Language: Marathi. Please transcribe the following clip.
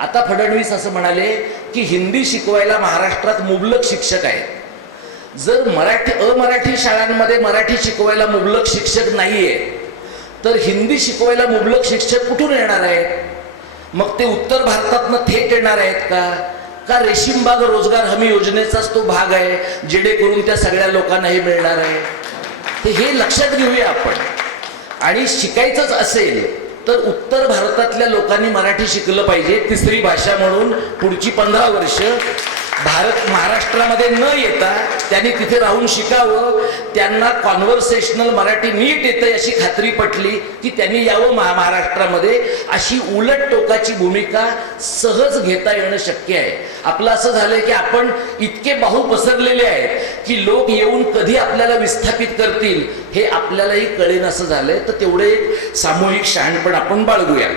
आता फडणवीस असं म्हणाले की हिंदी शिकवायला महाराष्ट्रात मुबलक शिक्षक आहेत. जर मराठी अमराठी शाळांमध्ये मराठी शिकवायला मुबलक शिक्षक नाहीये तर हिंदी शिकवायला मुबलक शिक्षक कुठून येणार आहेत? मग ते उत्तर भारतातनं थेट येणार आहेत का? का रेशीमबाग रोजगार हमी योजनेचाच तो भाग आहे जेणेकरून त्या सगळ्या लोकांना हे मिळणार आहे? ते हे लक्षात घेऊया आपण. आणि शिकायचंच असेल तर उत्तर भारतातल्या लोकांनी मराठी शिकलं पाहिजे तिसरी भाषा म्हणून पुढची पंधरा वर्ष भारत महाराष्ट्रामध्ये न येता त्यांनी तिथे राहून शिकावं त्यांना कॉन्व्हर्सेशनल मराठी नीट येतं अशी खात्री पटली की त्यांनी यावं महा महाराष्ट्रामध्ये. अशी उलट टोकाची भूमिका सहज घेता येणं शक्य आहे. आपलं असं झालंय की आपण इतके बाहू पसरलेले आहेत की लोक येऊन कधी आपल्याला विस्थापित करतील हे आपल्यालाही कळेन असं झालंय. तर तेवढे एक सामूहिक शहाणपण आपण बाळगूया